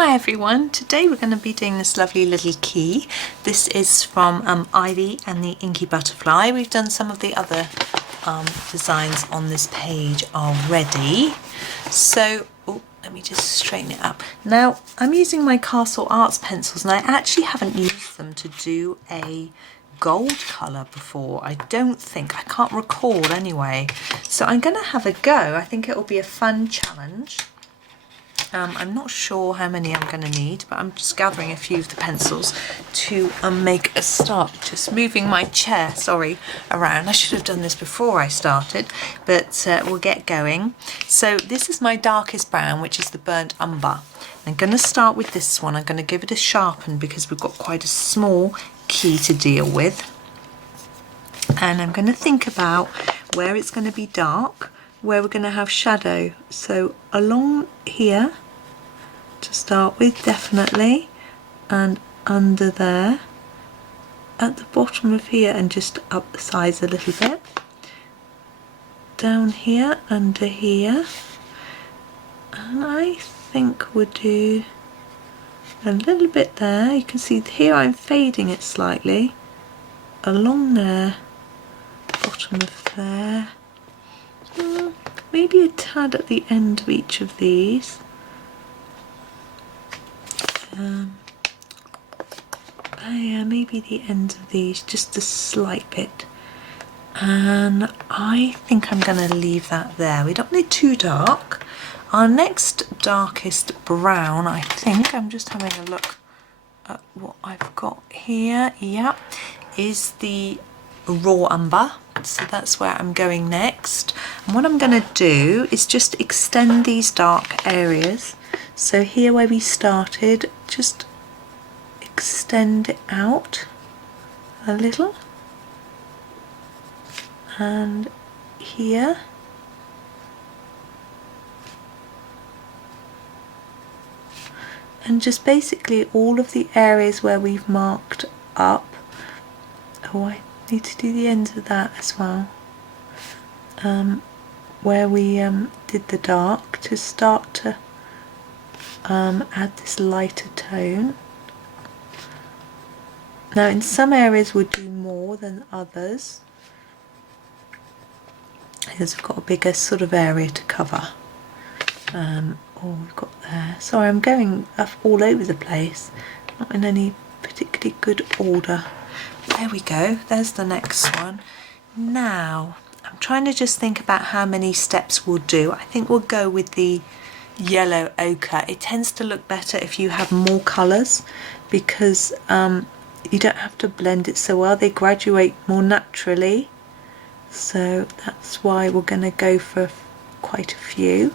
Hi everyone, today we're going to be doing this lovely little key. This is from Ivy and the Inky Butterfly. We've done some of the other designs on this page already. So, let me just straighten it up. Now, I'm using my Castle Arts pencils and I actually haven't used them to do a gold colour before. I don't think, I can't recall anyway. So I'm going to have a go. I think it will be a fun challenge. I'm not sure how many I'm going to need, but I'm just gathering a few of the pencils to make a start. Just moving my chair, around. I should have done this before I started, but we'll get going. So this is my darkest brown, which is the burnt umber. I'm going to start with this one. I'm going to give it a sharpen because we've got quite a small key to deal with. And I'm going to think about where it's going to be dark, where we're going to have shadow. So along here to start with, definitely, and under there, at the bottom of here, and just up the sides a little bit, down here, under here, and I think we'll do a little bit there. You can see here I'm fading it slightly, along there, bottom of there, maybe a tad at the end of each of these. Yeah, maybe the ends of these, just a slight bit. And I think I'm going to leave that there. We don't want it too dark. Our next darkest brown, I think, I'm just having a look at what I've got here. Yeah, is the raw umber. So that's where I'm going next. And what I'm going to do is just extend these dark areas. So here where we started, just extend it out a little. And here. And just basically all of the areas where we've marked up. Oh, I need to do the ends of that as well. Where we did the dark, to start to add this lighter tone. Now in some areas we'll do more than others because we've got a bigger sort of area to cover. We've got there. Sorry, I'm going all over the place, not in any particularly good order. There we go, there's the next one. Now, I'm trying to just think about how many steps we'll do. I think we'll go with the yellow ochre. It tends to look better if you have more colours because you don't have to blend it so well. They graduate more naturally. So that's why we're going to go for quite a few.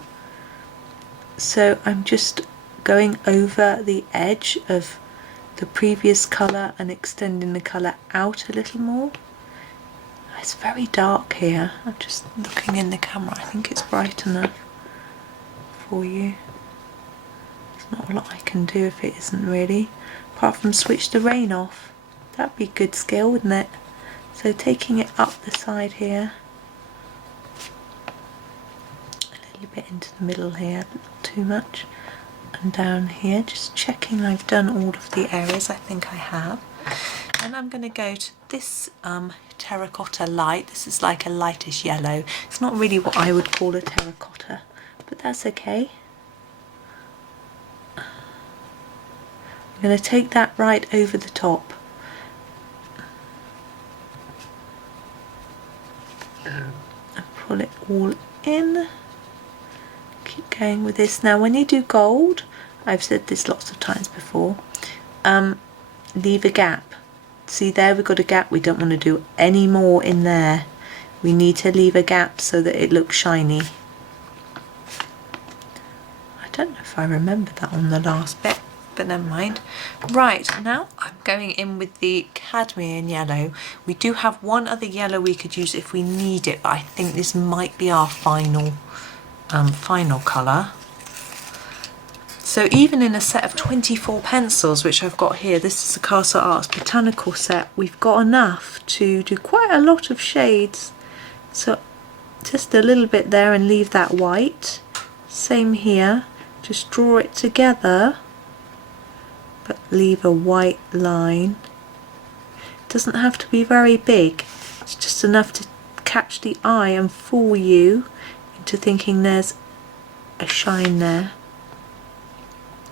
So I'm just going over the edge of the previous colour and extending the colour out a little more. It's very dark here. I'm just looking in the camera. I think it's bright enough for you. There's not a lot I can do if it isn't really, apart from switch the rain off. That'd be good skill, wouldn't it? So taking it up the side here, a little bit into the middle here, but not too much. And down here, just checking I've done all of the areas. I think I have. And I'm going to go to this Terracotta Light. This is like a lightish yellow. It's not really what I would call a terracotta, but that's okay. I'm going to take that right over the top. And pull it all in. Keep going with this. Now when you do gold, I've said this lots of times before, leave a gap. See there, we've got a gap. We don't want to do any more in there. We need to leave a gap so that it looks shiny. I don't know if I remember that on the last bit, but never mind. Right, now I'm going in with the Cadmium Yellow. We do have one other yellow we could use if we need it, but I think this might be our final colour. So even in a set of 24 pencils, which I've got here, this is the Castle Arts Botanical set, we've got enough to do quite a lot of shades. So just a little bit there and leave that white. Same here, just draw it together but leave a white line. It doesn't have to be very big, it's just enough to catch the eye and fool you into thinking there's a shine there.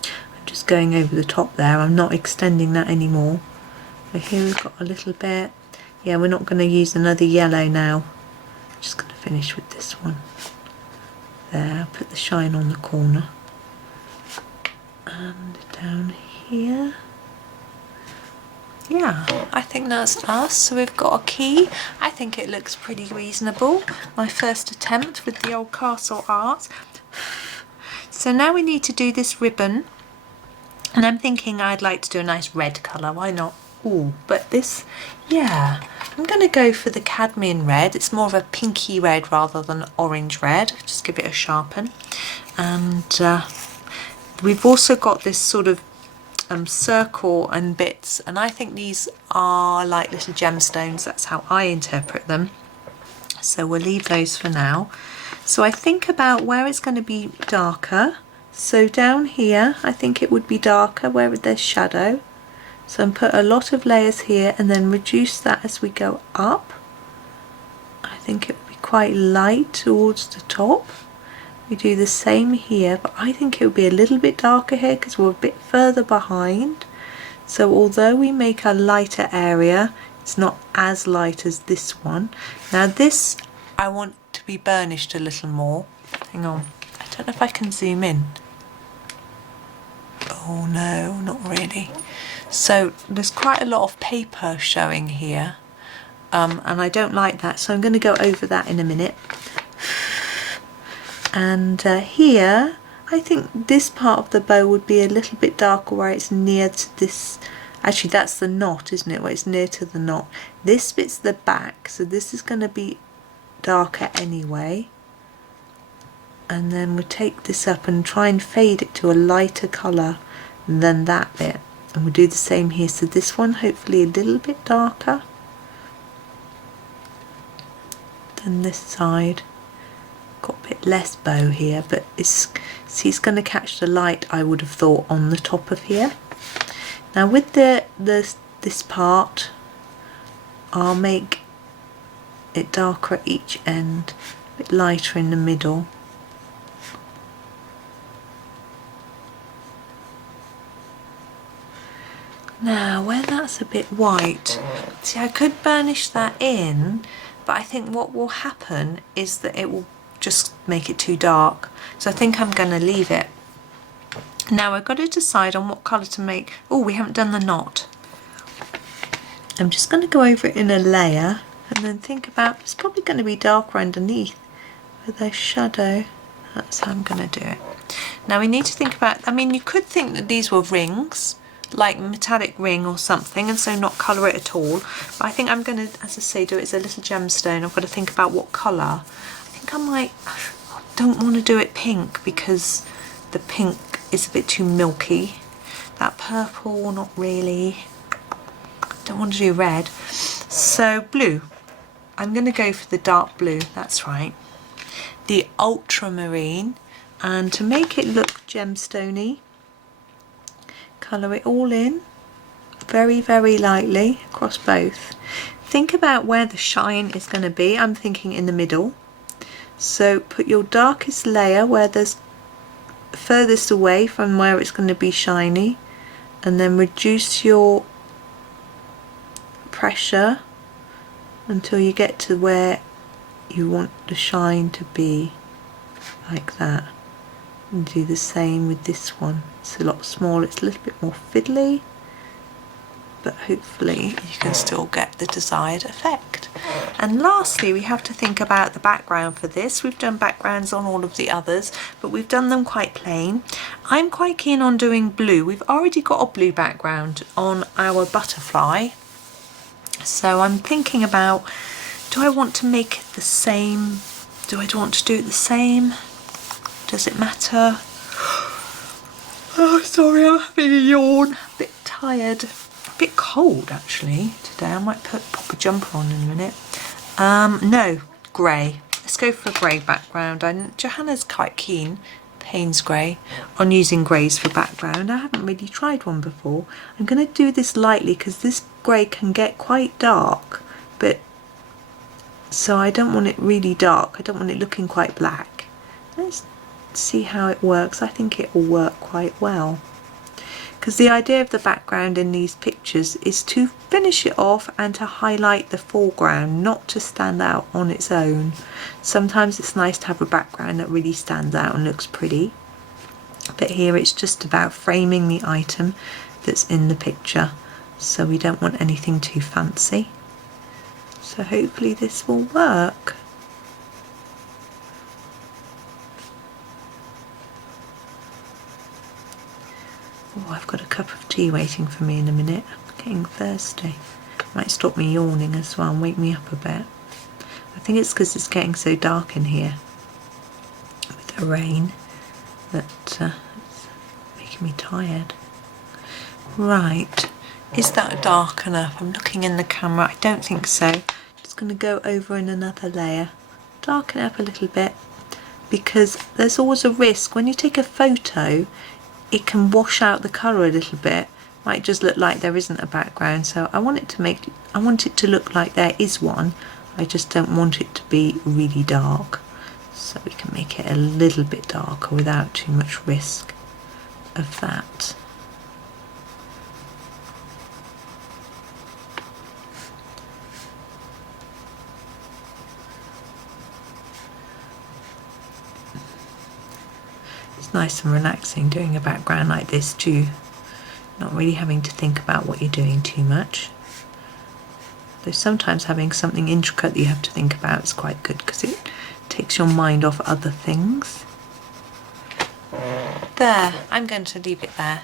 I'm just going over the top there, I'm not extending that anymore. So here we've got a little bit. Yeah, we're not going to use another yellow now. I'm just going to finish with this one. There, put the shine on the corner. And down here. Yeah, I think that's us. So we've got a key. I think it looks pretty reasonable. My first attempt with the old castle art. So now we need to do this ribbon. And I'm thinking I'd like to do a nice red colour. Why not? Ooh, but this, yeah, I'm going to go for the Cadmium Red. It's more of a pinky red rather than orange red. Just give it a sharpen. And we've also got this sort of circle and bits, and I think these are like little gemstones. That's how I interpret them. So we'll leave those for now. So I think about where it's going to be darker. So down here, I think it would be darker where there's shadow. So I'm put a lot of layers here and then reduce that as we go up. I think it would be quite light towards the top. We do the same here, but I think it would be a little bit darker here because we're a bit further behind. So although we make a lighter area, it's not as light as this one. Now this I want to be burnished a little more. Hang on, I don't know if I can zoom in. Oh no, not really. So there's quite a lot of paper showing here, and I don't like that, so I'm going to go over that in a minute. And here I think this part of the bow would be a little bit darker where it's near to this. Actually that's the knot, isn't it, where it's near to the knot. This bit's the back, so this is going to be darker anyway. And then we'll take this up and try and fade it to a lighter colour than that bit. And we'll do the same here. So this one hopefully a little bit darker than this side. Got a bit less bow here, but it's going to catch the light, I would have thought, on the top of here. Now with this part, I'll make it darker at each end, a bit lighter in the middle. Now where that's a bit white, see, I could burnish that in, but I think what will happen is that it will just make it too dark. So I think I'm going to leave it. Now I've got to decide on what colour to make. Oh, we haven't done the knot. I'm just going to go over it in a layer and then think about, it's probably going to be darker underneath with a shadow. That's how I'm going to do it. Now we need to think about, I mean, you could think that these were rings, like metallic ring or something, and so not colour it at all. But I think I'm going to, as I say, do it as a little gemstone. I've got to think about what colour. I think I might, I don't want to do it pink because the pink is a bit too milky. That purple, not really. Don't want to do red. So blue. I'm going to go for the dark blue, that's right. The Ultramarine, and to make it look gemstony, colour it all in very, very lightly across both. Think about where the shine is going to be. I'm thinking in the middle. So put your darkest layer where there's furthest away from where it's going to be shiny, and then reduce your pressure until you get to where you want the shine to be, like that. And do the same with this one. It's a lot smaller, it's a little bit more fiddly, but hopefully you can still get the desired effect. And lastly, we have to think about the background for this. We've done backgrounds on all of the others, but we've done them quite plain. I'm quite keen on doing blue. We've already got a blue background on our butterfly, so I'm thinking about, do I want to make it the same? Do I want to do it the same? Does it matter? Oh, sorry, I'm having a yawn. A bit tired. A bit cold, actually, today. I might pop a jumper on in a minute. No, grey. Let's go for a grey background. Johanna's quite keen Paynes Gray on using greys for background. I haven't really tried one before. I'm going to do this lightly because this grey can get quite dark, but so I don't want it really dark. I don't want it looking quite black. Let's see how it works. I think it will work quite well, because the idea of the background in these pictures is to finish it off and to highlight the foreground, not to stand out on its own. Sometimes it's nice to have a background that really stands out and looks pretty, but here it's just about framing the item that's in the picture, so we don't want anything too fancy. So hopefully this will work. Oh, I've got a cup of tea waiting for me in a minute. I'm getting thirsty. Might stop me yawning as well and wake me up a bit. I think it's because it's getting so dark in here with the rain that it's making me tired. Right, is that dark enough? I'm looking in the camera. I don't think so. Just going to go over in another layer, darken it up a little bit, because there's always a risk when you take a photo it can wash out the colour a little bit. Might just look like there isn't a background, so I want it to look like there is one. I just don't want it to be really dark, so we can make it a little bit darker without too much risk of that. It's nice and relaxing doing a background like this too, not really having to think about what you're doing too much. Though sometimes having something intricate that you have to think about is quite good because it takes your mind off other things. There, I'm going to leave it there.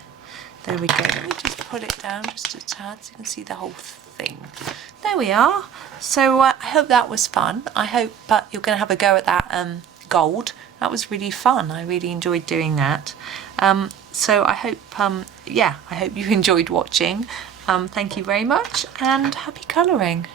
There we go. Let me just put it down just a tad so you can see the whole thing. There we are. So I hope that was fun. I hope you're going to have a go at that gold. That was really fun. I really enjoyed doing that. So I hope, I hope you enjoyed watching. Thank you very much and happy colouring.